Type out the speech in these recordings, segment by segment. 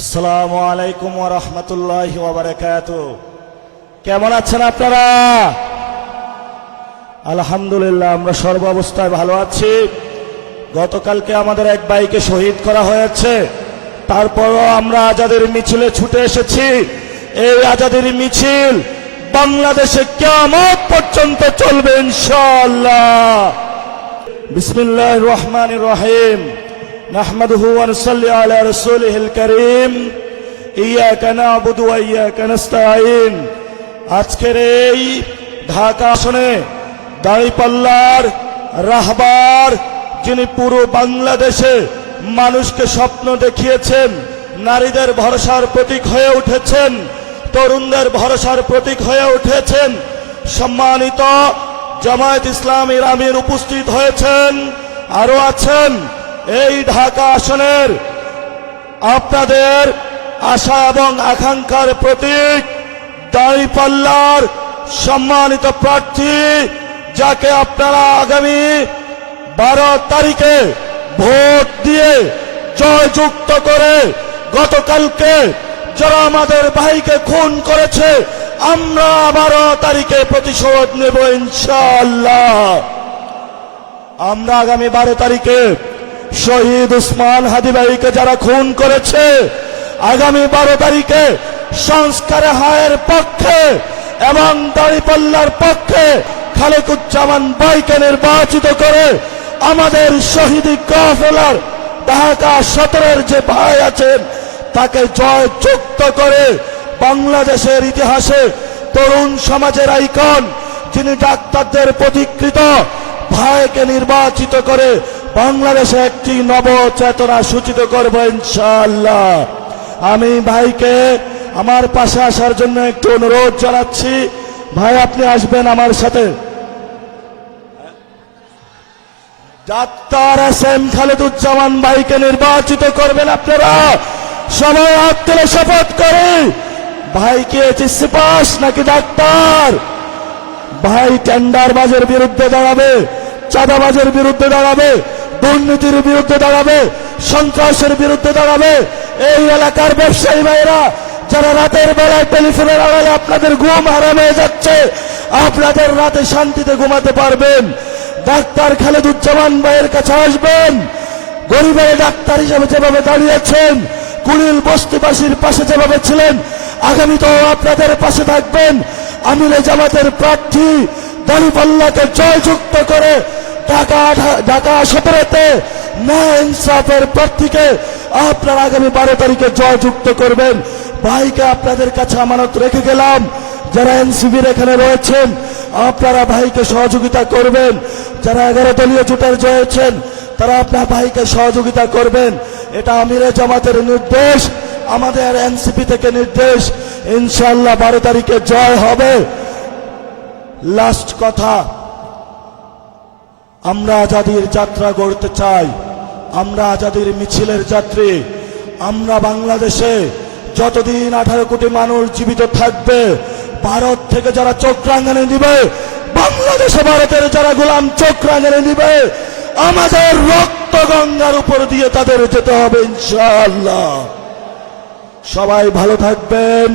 আসসালামু আলাইকুম ওয়া রাহমাতুল্লাহি ওয়া বারাকাতুহু। কেমন আছেন আপনারা? আলহামদুলিল্লাহ, আমরা সর্বাবস্থায় ভালো আছি। গতকালকে আমাদের এক ভাইকে শহীদ করা হয়েছে, তারপরও আমরা আজাদের মিছিলে ছুটে এসেছি। এই আজাদের মিছিল বাংলাদেশে কিয়ামত পর্যন্ত চলবে ইনশাআল্লাহ। বিসমিল্লাহির রহমানির রহিম। নাহমাদুহু ওয়া নুসাল্লি আলা রাসূলিহিল কারীম। ইয়্যাকা না'বুদু ওয়া ইয়্যাকা নাস্তাঈন। আজকের এই ঢাকা আসনে দাঁড়িপাল্লার রাহবার, যিনি পুরো বাংলাদেশে মানুষকে স্বপ্ন দেখিয়েছেন, নারীদের ভরসার প্রতীক হয়ে উঠেছেন, তরুণদের ভরসার প্রতীক হয়ে উঠেছেন, সম্মানিত জামায়াত ইসলামীর আমির উপস্থিত হয়েছেন, আরো আছেন এই ঢাকা আসনের আপনাদের আশা এবং আকাঙ্ক্ষার প্রতীক দাঁড়িপাল্লার সম্মানিত প্রার্থী, যাকে আপনারা আগামী 12 তারিখে ভোট দিয়ে জয়যুক্ত করে, গতকালকে যারা আমাদের ভাইকে খুন করেছে, আমরা 12 তারিখে প্রতিশোধ নেব ইনশাআল্লাহ। আমরা আগামী 12 তারিখে শহীদ উসমান হাদি ভাইকে যারা খুন করেছে, আগামী 12 তারিখে সংস্কারে হায়ের পক্ষে এবং দাঁড়িপাল্লার পক্ষে খালেকুজ্জামান ভাইকে নির্বাচিত করে আমাদের শহীদি কাফেলার ঢাকা 17-এর যে ভাই আছেন তাকে জয়যুক্ত করে বাংলাদেশের ইতিহাসে তরুণ সমাজের আইকন, যিনি ডাক্তারদের প্রতিকৃত ভাইকে নির্বাচিত করে বাংলাদেশে একটি নবচেতনা সূচিত করব ইনশাআল্লাহ। আমি ভাইকে আমার পাশে আসার জন্য একটু অনুরোধ জানাচ্ছি। ভাই, আপনি আসবেন আমার সাথে। Doctor SM. খালেদুজ্জামান ভাইকে নির্বাচিত করবেন আপনারা। সবাই হাত তুলে শপথ করে। ভাই কি এইচএসসি পাস নাকি ডাক্তার? ভাই টেন্ডারবাজের বিরুদ্ধে দাঁড়াবে, চাঁদাবাজের বিরুদ্ধে দাঁড়াবে, দুর্নীতির বিরুদ্ধে দাঁড়াবে, সন্ত্রাসের বিরুদ্ধে দাঁড়াবে। এই এলাকার ব্যবসায়ী ভাইরা যারা রাতের বেলায় টেলিফোনের আড়ালে আপনাদের ঘুম হারাম হয়ে যাচ্ছে, আপনাদের রাতে শান্তিতে ঘুমাতে পারবেন। ডাক্তার খালেদুজ্জামান ভাইয়ের কাছে আসবেন। গরিবের ডাক্তার হিসেবে যেভাবে দাঁড়িয়েছেন, কুড়িল বস্তিবাসীর পাশে যেভাবে ছিলেন, আগামীতেও আপনাদের পাশে থাকবেন। আমিরে জামাতের প্রার্থী দাঁড়িপাল্লাকে জয়যুক্ত করে ঢাকা 17-তে ন্যায় ইনসাফের প্রার্থীকে আপনারা আগামী 12 তারিখে জয়যুক্ত করবেন। ভাইকে আপনাদের কাছে আমানত রেখে গেলাম। যারা এনসিপির এখানে রয়েছেন, আপনারা ভাইকে সহযোগিতা করবেন। যারা 11 দলীয় জোটের জয়েছেন, তারা আপনার ভাইকে সহযোগিতা করবেন। এটা আমিরে জামাতের নির্দেশ, আমাদের এনসিপি থেকে নির্দেশ। ইনশাআল্লাহ 12 তারিখে জয় হবে। লাস্ট কথা, আমরা আজাদির যাত্রা গড়তে চাই, আমরা আজাদির মিছিলের যাত্রী। আমরা বাংলাদেশে যতদিন 18 কোটি মানুষ জীবিত থাকবে, ভারত থেকে যারা চোখ রাঙানি দিবে, বাংলাদেশে ভারতের যারা গোলাম চোখ রাঙানি দিবে, আমাদের রক্ত গঙ্গার উপর দিয়ে তাদের যেতে হবে ইনশাআল্লাহ। সবাই ভালো থাকবেন,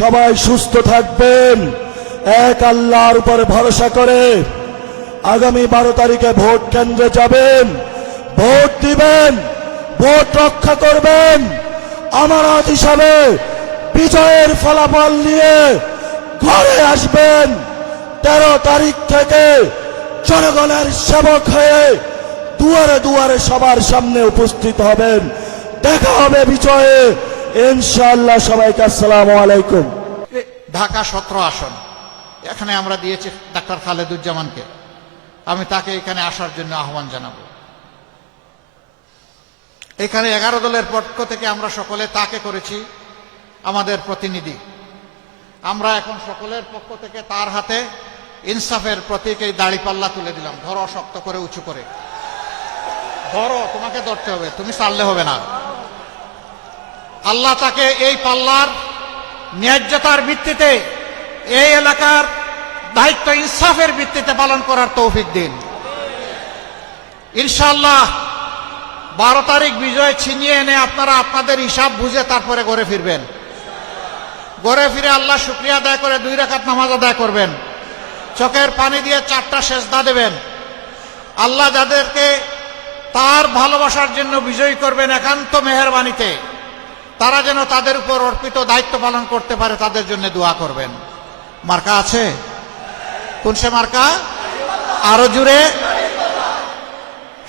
সবাই সুস্থ থাকবেন, এক আল্লাহর উপরে ভরসা করে আগামী 12 তারিখে ভোট কেন্দ্রে যাবেন, ভোট দিবেন, ভোট রক্ষা করবেন। আমানত হিসাবে বিজয়ের ফলাফল নিয়ে ঘরে আসবেন। 13 তারিখ থেকে জনগণের সেবক হয়ে দুয়ারে দুয়ারে সবার সামনে উপস্থিত হবেন। দেখা হবে বিজয়ে ইনশাআল্লাহ। সবাইকে আসসালামু আলাইকুম। ঢাকা 17 আসন এখানে আমরা দিয়েছি ডাক্তার খালেদুজ্জামানকে। আমি তাকে এখানে আসার জন্য আহ্বান জানাবো। এখানে 11 দলের পক্ষ থেকে আমরা সকলে তাকে করেছি আমাদের প্রতিনিধি। আমরা এখন সকলের পক্ষ থেকে তার হাতে ইনসাফের প্রতীক এই দাড়িপাল্লা তুলে দিলাম। ধরো, শক্ত করে, উঁচু করে ধরো, তোমাকে ধরতে হবে, তুমি চাললে হবে না। আল্লাহ তাকে এই পাল্লার ন্যায্যতার ভিত্তিতে, এই এলাকার দায়িত্ব ইনসাফের ভিত্তিতে পালন করার তৌফিক দিন ইনশাআল্লাহ। 12 তারিখ বিজয় ছিনিয়ে এনে আপনারা আপনাদের হিসাব বুঝে তারপরে ঘরে ফিরবেন। ঘরে ফিরে আল্লাহ শুকরিয়া আদায় করে 2 রাকাত নামাজ আদায় করবেন, চোখের পানি দিয়ে 4টা সেজদা দেবেন। আল্লাহ যাদেরকে তার ভালোবাসার জন্য বিজয়ী করবেন একান্ত মেহেরবানিতে, তারা যেন তাদের উপর অর্পিত দায়িত্ব পালন করতে পারে তাদের জন্য দোয়া করবেন। মার্কা আছে? কোন সে মার্কা? আরো জুড়ে।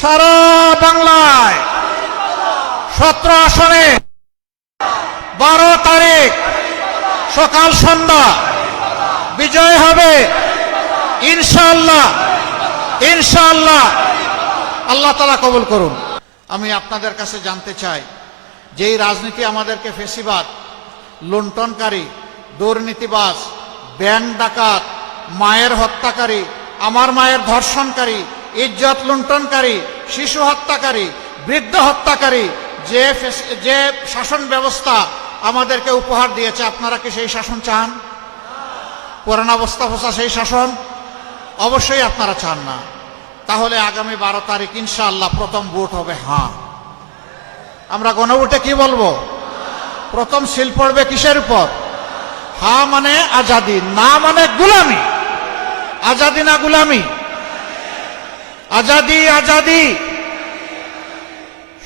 সারা বাংলায় 17 আসনে 12 তারিখ সকাল সন্ধ্যা বিজয় হবে ইনশাআল্লাহ, ইনশাআল্লাহ। আল্লাহ তাআলা কবুল করুন। আমি আপনাদের কাছে জানতে চাই, যেই রাজনীতি আমাদেরকে ফেসিবাদ, লুণ্ঠনকারী, দুর্নীতিবাজ, ব্যাংক ডাকাত, মায়ের হত্যাকারী, আমার মায়ের ধর্ষণকারী, ইজ্জত লুণ্ঠনকারী, শিশু হত্যাকারী, বৃদ্ধ হত্যাকারী যে শাসন ব্যবস্থা আমাদেরকে উপহার দিয়েছে, আপনারা কি সেই শাসন চান? পুরানা অবস্থা ফসা সেই শাসন অবশ্যই আপনারা চান না। তাহলে আগামী 12 তারিখ ইনশাআল্লাহ প্রথম ভোট হবে হ্যাঁ। আমরা গণভোটে কি বলবো? প্রথম সিল পড়বে কিসের উপর? হ্যাঁ মানে আজাদি, না মানে গুলামি। আজাদি না গুলামি? আজাদি, আজাদি।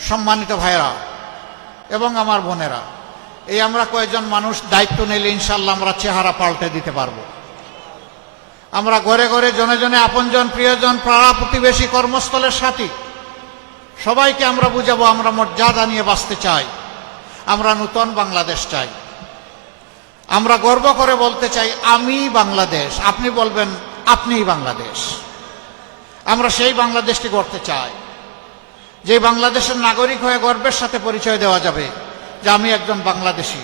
সম্মানিত ভাইরা এবং আমার বোনেরা, এই আমরা কয়েকজন মানুষ দায়িত্ব নিলে ইনশাআল্লাহ আমরা চেহারা পাল্টে দিতে পারবো। আমরা ঘরে ঘরে, জনে জনে, আপনজন, প্রিয়জন, পাড়া প্রতিবেশী, কর্মস্থলের সাথী সবাইকে আমরা বুঝাবো আমরা মর্যাদা নিয়ে বাঁচতে চাই, আমরা নূতন বাংলাদেশ চাই। আমরা গর্ব করে বলতে চাই আমি বাংলাদেশ। আপনি বলবেন আপনিই বাংলাদেশ। আমরা সেই বাংলাদেশটি গড়তে চাই, যে বাংলাদেশের নাগরিক হয়ে গর্বের সাথে পরিচয় দেওয়া যাবে যে আমি একজন বাংলাদেশী।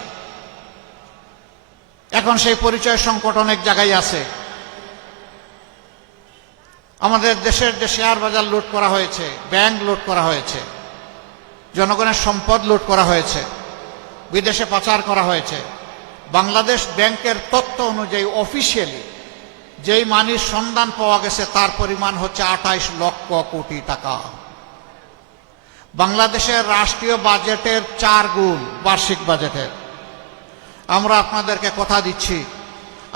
এখন সেই পরিচয় সংকট অনেক জায়গায় আছে। আমাদের দেশের যে শেয়ার বাজার লুট করা হয়েছে, ব্যাংক লুট করা হয়েছে, জনগণের সম্পদ লুট করা হয়েছে, বিদেশে পাচার করা হয়েছে। বাংলাদেশ ব্যাংকের তথ্য অনুযায়ী অফিসিয়ালি যেই মানির সন্ধান পাওয়া গেছে তার পরিমাণ হচ্ছে 28 লক্ষ কোটি টাকা। বাংলাদেশের রাষ্ট্রীয় বাজেটের 4 গুণ বার্ষিক বাজেটের। আমরা আপনাদেরকে কথা দিচ্ছি,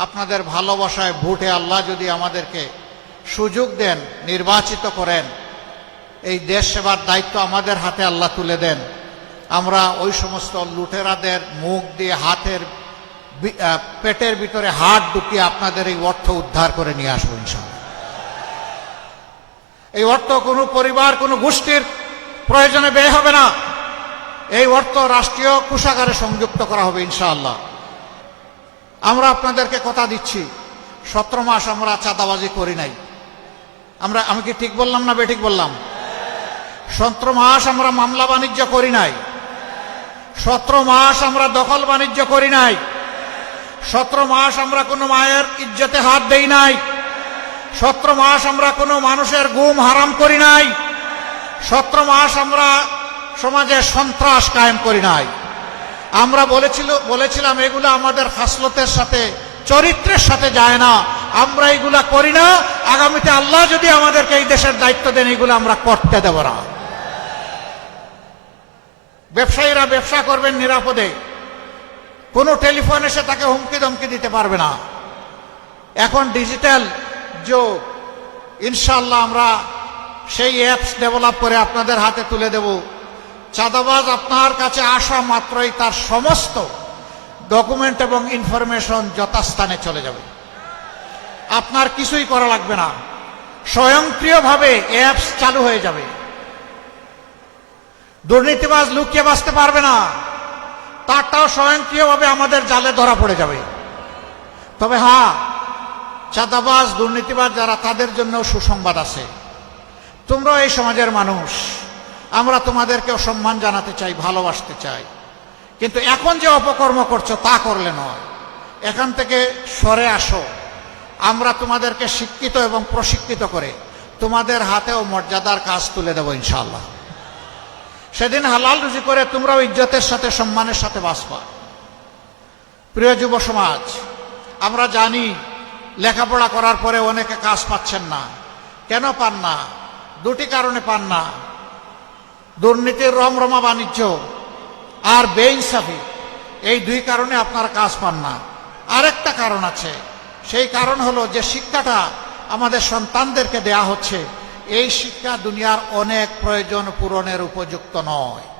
আপনাদের ভালোবাসায় ভোটে আল্লাহ যদি আমাদেরকে সুযোগ দেন, নির্বাচিত করেন, এই দেশ সেবার দায়িত্ব আমাদের হাতে আল্লাহ তুলে দেন, আমরা ওই সমস্ত লুটেরাদের মুখ দিয়ে পেটের ভিতরে হাত ঢুকিয়ে আপনাদের এই অর্থ উদ্ধার করে নিয়ে আসবো ইনশাআল্লাহ। এই অর্থ কোনো পরিবার, কোনো গোষ্ঠীর প্রয়োজনে ব্যয় হবে না। এই অর্থ রাষ্ট্রীয় কোষাগারে সংযুক্ত করা হবে ইনশাআল্লাহ। আমরা আপনাদেরকে কথা দিচ্ছি, 17 মাস আমরা চাঁদাবাজি করি নাই। আমি কি ঠিক বললাম না বেঠিক বললাম? 17 মাস আমরা মামলা বাণিজ্য করি নাই। 17 মাস আমরা দখল বাণিজ্য করি নাই। 17 মাস আমরা কোনো মায়ের ইজ্জতে হাত দেই নাই। 17 মাস আমরা কোনো মানুষের গুম হারাম করি নাই। 17 মাস আমরা সমাজে সন্ত্রাস কায়েম করি নাই। আমরা বলেছিলাম এগুলো আমাদের খাসলতের সাথে, চরিত্রের সাথে যায় না, আমরা এগুলা করি না। আগামীতে আল্লাহ যদি আমাদেরকে এই দেশের দায়িত্ব দেন, এগুলো আমরা করতে দেব না। ব্যবসায়ীরা ব্যবসা করবেন নিরাপদে, কোনো টেলিফোন এসে তাকে হুমকি ধমকি দিতে পারবে না। এখন ডিজিটাল যুগ, ইনশাআল্লাহ আমরা সেই অ্যাপস ডেভেলপ করে আপনাদের হাতে তুলে দেব। চাঁদাবাজ আপনার কাছে আসা মাত্রই তার সমস্ত ডকুমেন্ট এবং ইনফরমেশন যথাস্থানে চলে যাবে। আপনার কিছুই করা লাগবে না, স্বয়ংক্রিয়ভাবে অ্যাপস চালু হয়ে যাবে। দুর্নীতিবাজ লুকিয়ে বাঁচতে পারবে না, তারটাও স্বয়ংক্রিয়ভাবে আমাদের জালে ধরা পড়ে যাবে। তবে হ্যাঁ, চাঁদাবাজ, দুর্নীতিবাজ যারা, তাদের জন্য সুসংবাদ আছে। তোমরাও এই সমাজের মানুষ, আমরা তোমাদেরকেও সম্মান জানাতে চাই, ভালোবাসতে চাই। কিন্তু এখন যে অপকর্ম করছো তা করলে নয়, এখান থেকে সরে আসো। আমরা তোমাদেরকে শিক্ষিত এবং প্রশিক্ষিত করে তোমাদের হাতেও মর্যাদার কাজ তুলে দেব ইনশাআল্লাহ। সেদিন হালাল রুজি করে তোমরাও ইজ্জতের সাথে, সম্মানের সাথে বাঁচবা। প্রিয় যুব সমাজ, আমরা জানি লেখাপড়া করার পরে অনেকে কাজ পাচ্ছেন না। কেন পান না? দুটি কারণে পান না। দুর্নীতির রমরমা বাণিজ্য আর বেইনসাফি, এই দুই কারণে আপনারা কাজ পান না। আরেকটা কারণ আছে, সেই কারণ হলো যে শিক্ষাটা আমাদের সন্তানদেরকে দেয়া হচ্ছে, এই শিক্ষা দুনিয়ার অনেক প্রয়োজন পূরণের উপযুক্ত নয়।